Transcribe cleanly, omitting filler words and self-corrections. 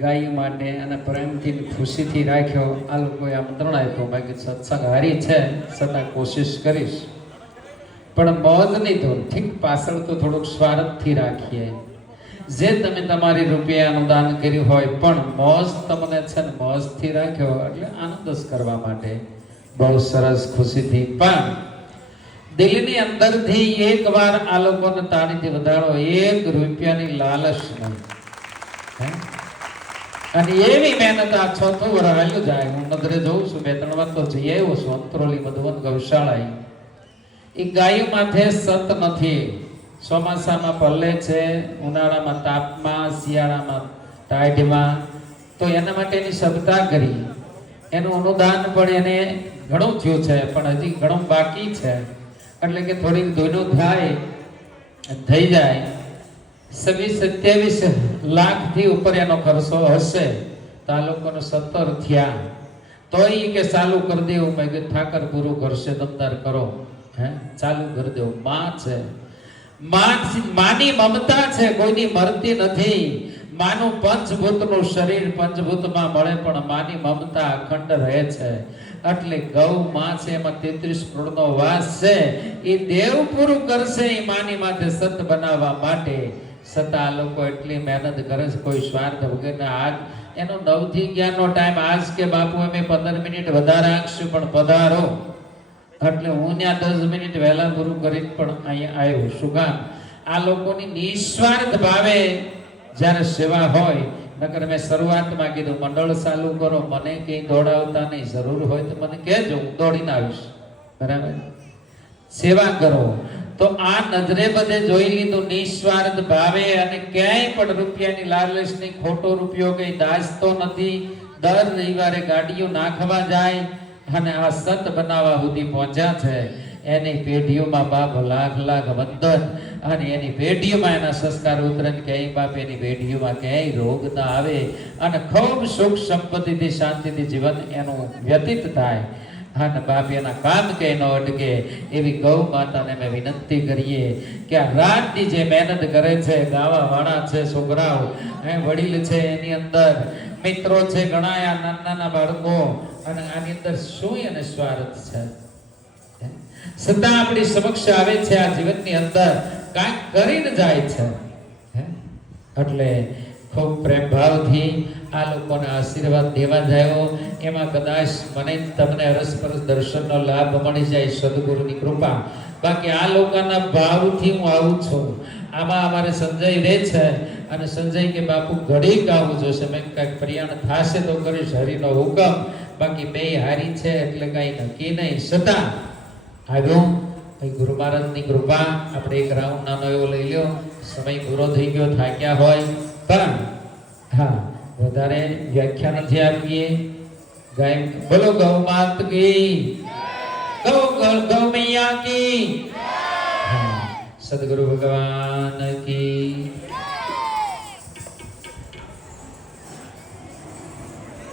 ગાય માટે અને પ્રેમથી ખુશીથી રાખ્યો. આ લોકોએ આમંત્રણ આપ્યું. બાકી સત્સંગ હારી છે છતાં કોશિશ કરીશ. પણ મોજની ધૂન ઠીક પાછળ તો થોડુંક સ્વાર્થથી રાખીએ. જે તમે તમારી રૂપિયાનું દાન કર્યું હોય પણ મોજ તમને છે ને મોજથી રાખ્યો એટલે આનંદ જ કરવા માટે બહુ સરસ ખુશીથી. પણ દિલની અંદરથી એકવાર આ લોકોને તાળીથી વધારો. 1 રૂપિયાની લાલચ નહીં. અને એવી મહેનત આ ચોથું વર્ષ હાલ્યું જાય. હું નજરે જોઉં છું, 2-3 વાર તો જઈ આવ્યો છું અંતરોલી મધુવન ગૌશાળા. એ ગાયો માથે સત નથી. ચોમાસામાં પલ્લે છે, ઉનાળામાં તાપમાં, શિયાળામાં ટાઢમાં. તો એના માટેની સબતા કરી. એનું અનુદાન પણ એને ઘણું થયું છે, પણ હજી ઘણું બાકી છે. એટલે કે થોડીક ધૂનું થાય થઈ જાય. 27-27 લાખથી ઉપર એનો ખર્ચો હશે. તો આ લોકોનો 17 થયા. તોય કે ચાલુ કરી દેવું. મેં કીધું ઠાકર પૂરું કરશે, દમદાર કરો. ચાલુ કરી દેવું. માં છે, માની મમતા છે, કોઈની મરતી નથી. માનું પંચભૂતનું શરીર પંચભૂતમાં મળે પણ માની મમતા અખંડ રહે છે. એટલે ગૌ માં છે, એમાં 33 કરોડનો વાસ છે. એ દેવ પૂરું કરશે એ માની માથે સત બનાવવા માટે. છતાં આ લોકો એટલી મહેનત કરે છે, કોઈ સ્વાર્થ વગરના. આજ એનો 9 થી 11 નો ટાઈમ. આજ કે બાપુ અમે 15 મિનિટ વધારે રાખશું પણ પધારો. એટલે હું ત્યાં 10 મિનિટ વહેલા પૂરું કરી પણ અહીંયા આવ્યો. શું કામ? આ લોકોની નિસ્વાર્થ ભાવે જ્યારે સેવા હોય. નકર મેં શરૂઆતમાં કીધું મંડળ ચાલુ કરો, મને કંઈ દોડાવતા નહીં. જરૂર હોય તો મને કહેજો, હું દોડીને આવીશ. બરાબર? સેવા કરો. તો આ નજરે બધે જોઈ લીધું નિસ્વાર્થ ભાવે. અને ક્યાંય પણ રૂપિયાની લાલચની ખોટો રૂપિયો કઈ દાજતો નથી. દર રવિવારે ગાડીઓ નાખવા જાય અને આ સત બનાવવા સુધી પહોંચ્યા છે. એની પેઢીઓમાં બાપ લાખ લાખ વંદન. અને એની પેઢીઓમાં એના સંસ્કાર ઉતરે. ક્યાંય બાપ એની પેઢીઓમાં ક્યાંય રોગ ના આવે અને ખૂબ સુખ સંપત્તિથી શાંતિથી જીવન એનું વ્યતીત થાય. અને બાપ એના કામ કે ન અટકે એવી ગૌ માતાને અમે વિનંતી કરીએ કે આ રાતની જે મહેનત કરે છે, ગાવા વાળા છે, છોકરાઓ, વડીલ છે, એની અંદર મિત્રો છે, ઘણા નાના નાના બાળકો. અને આની અંદર શું એને સ્વાર્થ છે? છતાં આપણી સમક્ષ આવે છે. આ જીવનની અંદર કાંઈક કરીને જાય છે. એટલે ખૂબ પ્રેમ ભાવથી આ લોકોને આશીર્વાદ દેવા જાય. એમાં કદાચ મને તમને અરસપરસ દર્શનનો લાભ મળી જાય, સદગુરુની કૃપા. બાકી આ લોકોના ભાવથી હું આવું છું. આમાં અમારે સંજય રહે છે અને સંજય કે બાપુ ઘડીક આવું જોશે. મેં કાંઈક પ્રયાણ થશે તો કરીશ, હરિનો હુકમ. બાકી બે હારી છે એટલે કાંઈ નક્કી નહીં. છતાં આવ્યો ગુરુ મહારાજની કૃપા. આપણે એક રાઉન્ડ નાનો એવો લઈ લ્યો. સમય પૂરો થઈ ગયો, થાક્યા હોય પણ હા વધારે વ્યાખ્યા નથી આપીએ. ગાય બોલો ગૌ માત કી, ગૌ મૈયા કી, સદગુરુ ભગવાન કી.